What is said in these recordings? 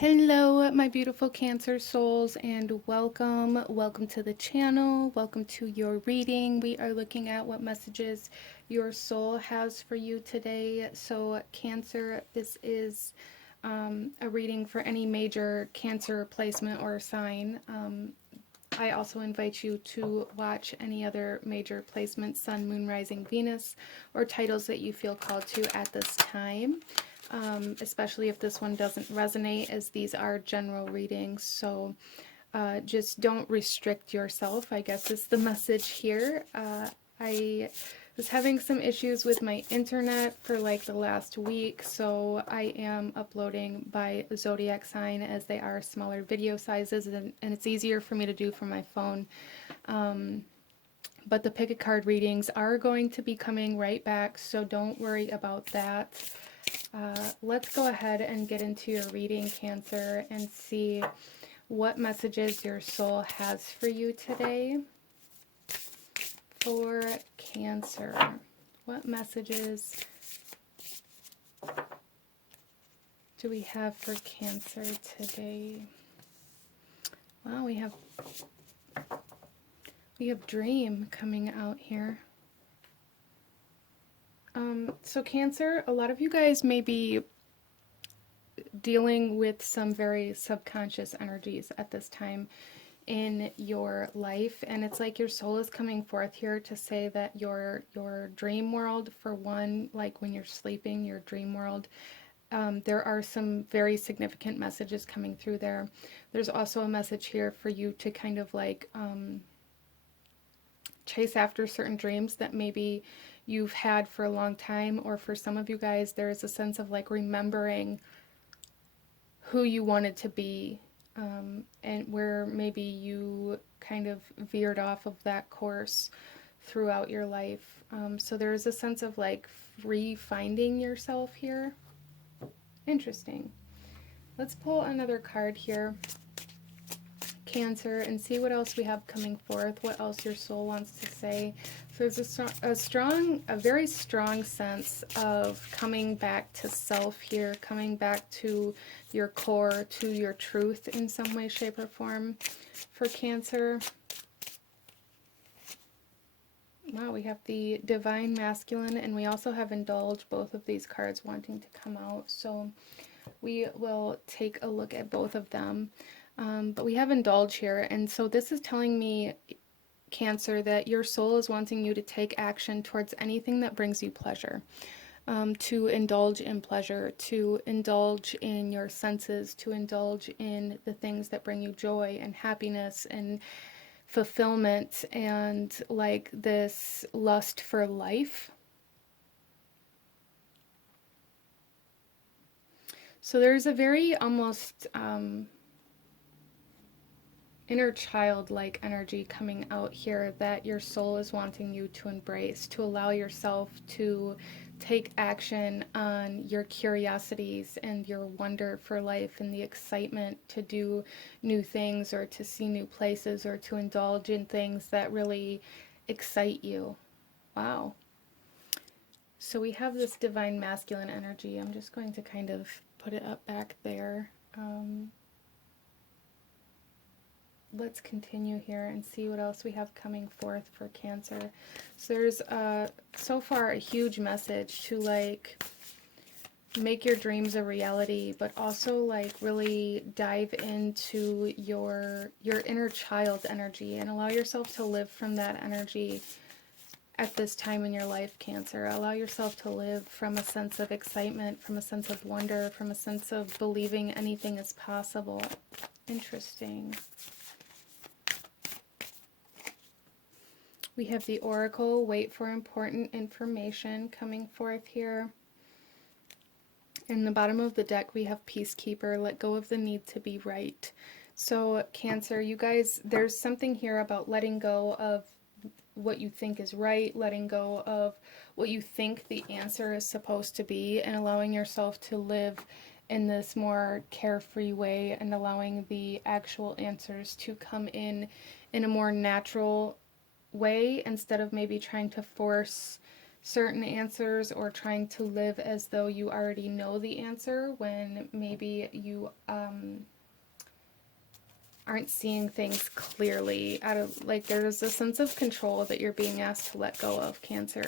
Hello, my beautiful Cancer souls, and welcome to the channel. Welcome to your reading. We are looking at what messages your soul has for you today. So, Cancer, this is a reading for any major Cancer placement or sign. I also invite you to watch any other major placements, Sun, Moon, Rising, Venus, or titles that you feel called to at this time. Especially if this one doesn't resonate, as these are general readings. So just don't restrict yourself, I guess is the message here. I was having some issues with my internet for like the last week, so I am uploading by zodiac sign as they are smaller video sizes, and it's easier for me to do from my phone. But the pick a card readings are going to be coming right back, so don't worry about that. Let's go ahead and get into your reading, Cancer, and see what messages your soul has for you today. For Cancer, what messages do we have for Cancer today? Wow, we have Dream coming out here. So Cancer, a lot of you guys may be dealing with some very subconscious energies at this time in your life, and it's like your soul is coming forth here to say that your dream world, for one, like when you're sleeping, your dream world, there are some very significant messages coming through there. There's also a message here for you to kind of like chase after certain dreams that maybe you've had for a long time, or for some of you guys there's a sense of like remembering who you wanted to be, and where maybe you kind of veered off of that course throughout your life. So there is a sense of like re-finding yourself here. Interesting. Let's pull another card here, Cancer, and see what else we have coming forth, what else your soul wants to say. So there's a very strong sense of coming back to self here, coming back to your core, to your truth in some way, shape, or form for Cancer. Wow, we have the Divine Masculine, and we also have Indulge, both of these cards wanting to come out. So we will take a look at both of them. But we have Indulge here, and so this is telling me, Cancer, that your soul is wanting you to take action towards anything that brings you pleasure. To indulge in pleasure, to indulge in your senses, to indulge in the things that bring you joy and happiness and fulfillment, and like this lust for life. So there's a very almost inner child-like energy coming out here that your soul is wanting you to embrace, to allow yourself to take action on your curiosities and your wonder for life and the excitement to do new things, or to see new places, or to indulge in things that really excite you. Wow. So we have this Divine Masculine energy. I'm just going to kind of put it up back there. Let's continue here and see what else we have coming forth for Cancer. So there's so far a huge message to like make your dreams a reality, but also like really dive into your inner child energy and allow yourself to live from that energy at this time in your life, Cancer. Allow yourself to live from a sense of excitement, from a sense of wonder, from a sense of believing anything is possible. Interesting. We have the Oracle, wait for important information, coming forth here. In the bottom of the deck, we have Peacekeeper, let go of the need to be right. So, Cancer, you guys, there's something here about letting go of what you think is right, letting go of what you think the answer is supposed to be, and allowing yourself to live in this more carefree way, and allowing the actual answers to come in a more natural way, instead of maybe trying to force certain answers or trying to live as though you already know the answer when maybe you aren't seeing things clearly. Out of, like, there's a sense of control that you're being asked to let go of, Cancer.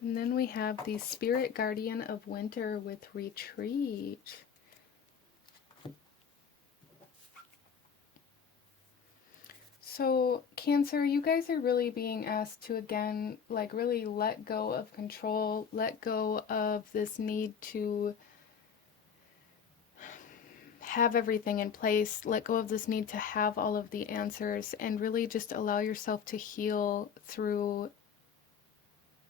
And then we have the Spirit Guardian of Winter with Retreat. So, Cancer, you guys are really being asked to, again, like, really let go of control, let go of this need to have everything in place, let go of this need to have all of the answers, and really just allow yourself to heal through,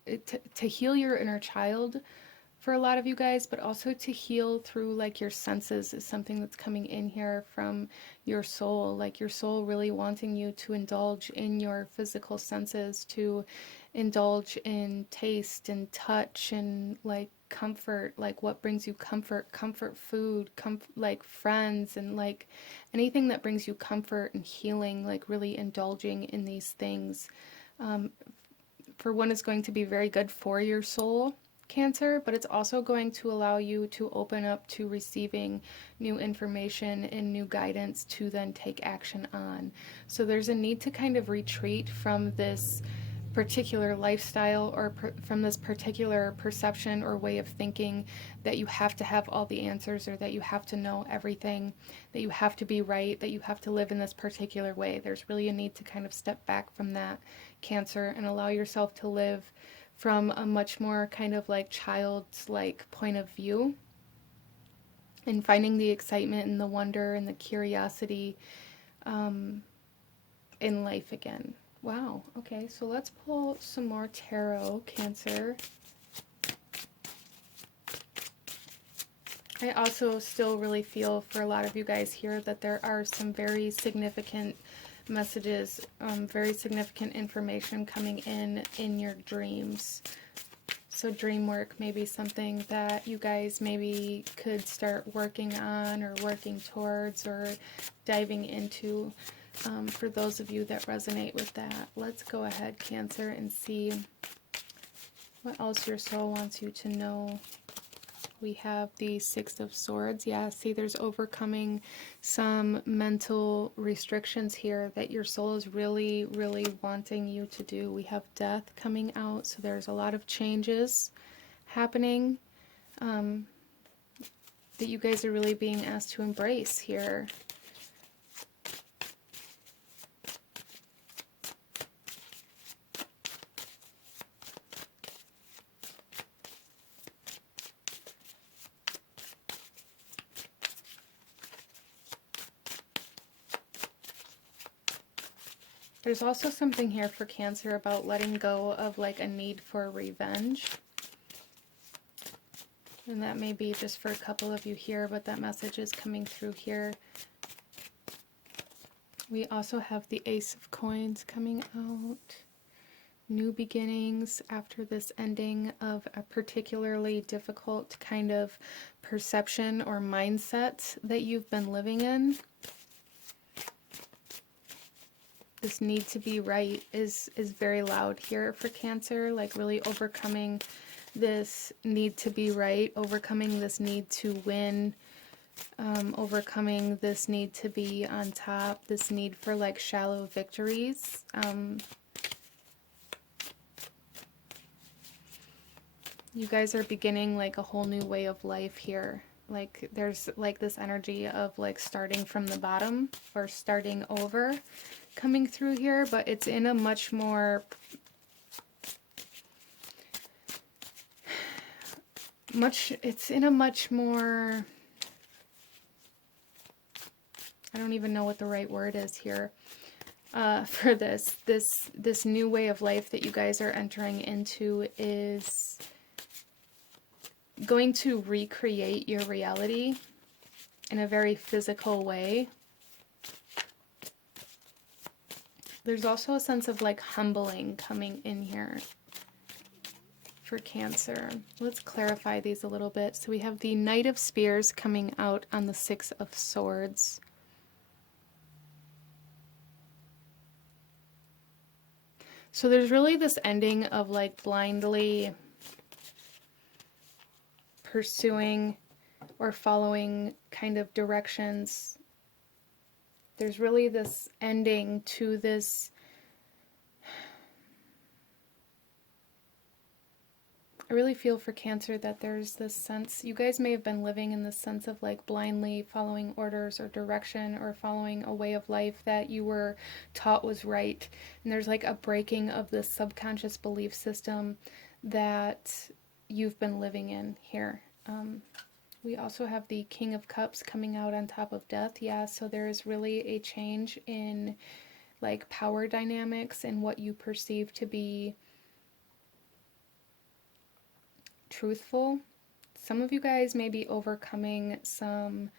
to heal your inner child for a lot of you guys, but also to heal through, like, your senses is something that's coming in here from your soul, like your soul really wanting you to indulge in your physical senses, to indulge in taste and touch and, like, comfort, like what brings you comfort, comfort food, like friends, and like anything that brings you comfort and healing, like really indulging in these things. For one, is going to be very good for your soul, Cancer, but it's also going to allow you to open up to receiving new information and new guidance to then take action on. So there's a need to kind of retreat from this particular lifestyle or from this particular perception or way of thinking that you have to have all the answers, or that you have to know everything, that you have to be right, that you have to live in this particular way. There's really a need to kind of step back from that, Cancer, and allow yourself to live from a much more kind of like child's-like point of view, and finding the excitement and the wonder and the curiosity in life again. Wow. Okay, so let's pull some more tarot, Cancer. I also still really feel for a lot of you guys here that there are some very significant messages, very significant information coming in your dreams. So dream work may be something that you guys maybe could start working on or working towards or diving into. For those of you that resonate with that, let's go ahead, Cancer, and see what else your soul wants you to know. We have the Six of Swords. Yeah, see, there's overcoming some mental restrictions here that your soul is really, really wanting you to do. We have Death coming out, so there's a lot of changes happening that you guys are really being asked to embrace here. There's also something here for Cancer about letting go of like a need for revenge. And that may be just for a couple of you here, but that message is coming through here. We also have the Ace of Coins coming out. New beginnings after this ending of a particularly difficult kind of perception or mindset that you've been living in. This need to be right is very loud here for Cancer, like really overcoming this need to be right, overcoming this need to win, overcoming this need to be on top, this need for like shallow victories. You guys are beginning like a whole new way of life here. Like there's like this energy of like starting from the bottom or starting over coming through here, but it's in a much more I don't even know what the right word is here for this new way of life that you guys are entering into is going to recreate your reality in a very physical way. There's also a sense of like humbling coming in here for Cancer. Let's clarify these a little bit. So we have the Knight of Spears coming out on the Six of Swords. So there's really this ending of like blindly pursuing or following kind of directions. There's really this ending to this. I really feel for Cancer that there's this sense, you guys may have been living in this sense of like blindly following orders or direction or following a way of life that you were taught was right. And there's like a breaking of this subconscious belief system that you've been living in here. We also have the King of Cups coming out on top of Death. Yeah, so there is really a change in like power dynamics and what you perceive to be truthful. Some of you guys may be overcoming some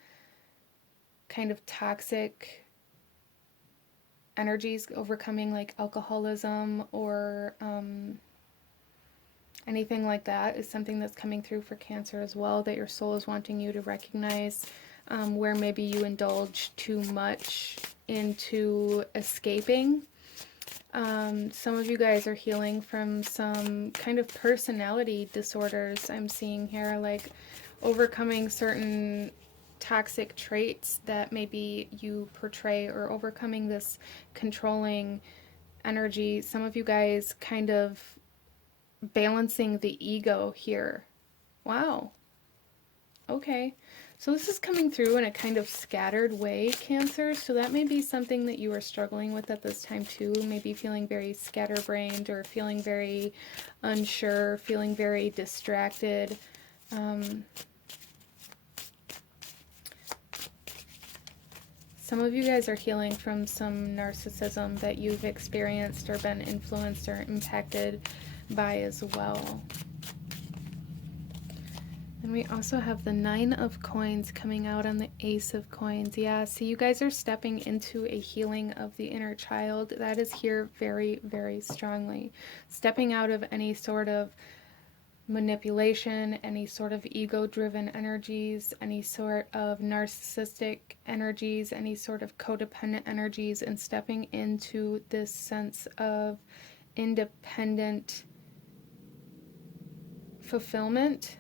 kind of toxic energies, overcoming like alcoholism or anything like that is something that's coming through for Cancer as well, that your soul is wanting you to recognize, where maybe you indulge too much into escaping. Some of you guys are healing from some kind of personality disorders I'm seeing here, like overcoming certain toxic traits that maybe you portray, or overcoming this controlling energy. Some of you guys kind of balancing the ego here. Wow. Okay. So this is coming through in a kind of scattered way, Cancer. So that may be something that you are struggling with at this time too. Maybe feeling very scatterbrained or feeling very unsure, feeling very distracted. Some of you guys are healing from some narcissism that you've experienced or been influenced or impacted by as well. And we also have the Nine of Coins coming out on the Ace of Coins. Yeah, so you guys are stepping into a healing of the inner child. That is here very, very strongly. Stepping out of any sort of manipulation, any sort of ego-driven energies, any sort of narcissistic energies, any sort of codependent energies, and stepping into this sense of independent fulfillment,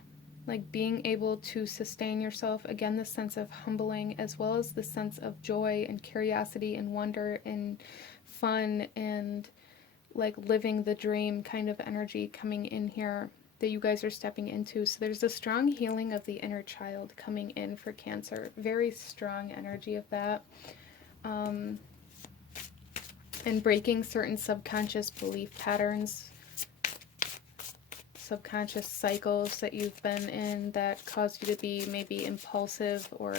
like being able to sustain yourself. Again, the sense of humbling, as well as the sense of joy and curiosity and wonder and fun and like living the dream kind of energy coming in here that you guys are stepping into. So there's a strong healing of the inner child coming in for Cancer. Very strong energy of that. And breaking certain subconscious belief patterns, subconscious cycles that you've been in that cause you to be maybe impulsive, or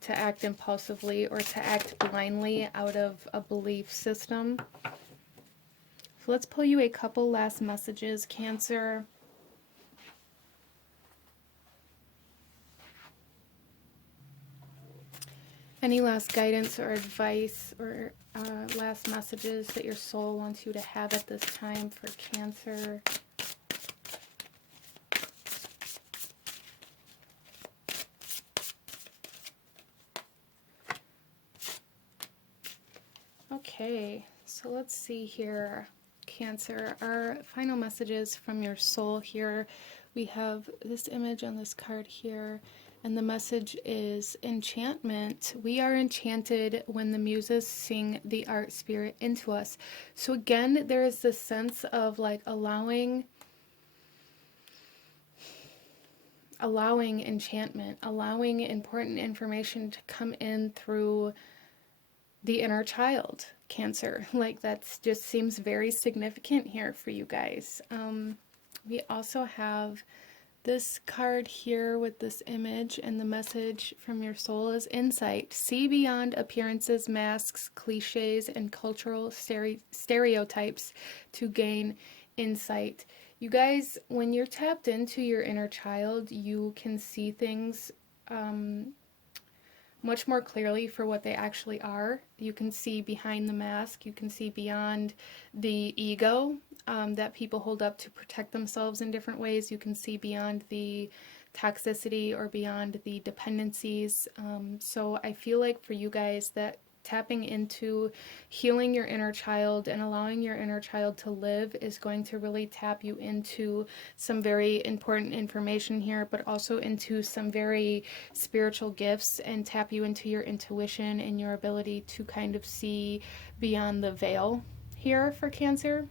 to act impulsively, or to act blindly out of a belief system. So let's pull you a couple last messages, Cancer. Any last guidance or advice or last messages that your soul wants you to have at this time for Cancer? Okay, so let's see here, Cancer. Our final messages from your soul here. We have this image on this card here, and the message is enchantment. We are enchanted when the muses sing the art spirit into us. So again, there is this sense of like allowing enchantment, allowing important information to come in through the inner child, Cancer. Like that's just seems very significant here for you guys. We also have this card here with this image, and the message from your soul is insight. See beyond appearances, masks, cliches, and cultural stereotypes to gain insight. You guys, when you're tapped into your inner child, you can see things much more clearly for what they actually are. You can see behind the mask. You can see beyond the ego. that people hold up to protect themselves in different ways. You can see beyond the toxicity or beyond the dependencies. So I feel like for you guys that tapping into healing your inner child and allowing your inner child to live is going to really tap you into some very important information here, but also into some very spiritual gifts and tap you into your intuition and your ability to kind of see beyond the veil here for Cancer.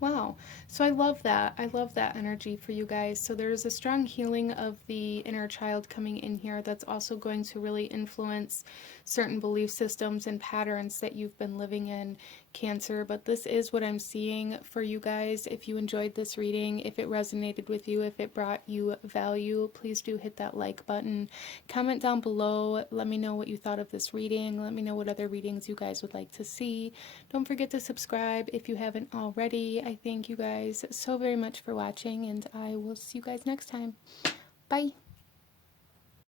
Wow. So I love that. I love that energy for you guys. So there's a strong healing of the inner child coming in here that's also going to really influence certain belief systems and patterns that you've been living in, Cancer. But this is what I'm seeing for you guys. If you enjoyed this reading, if it resonated with you, if it brought you value, please do hit that like button. Comment down below. Let me know what you thought of this reading. Let me know what other readings you guys would like to see. Don't forget to subscribe if you haven't already. I thank you guys so very much for watching, and I will see you guys next time. Bye!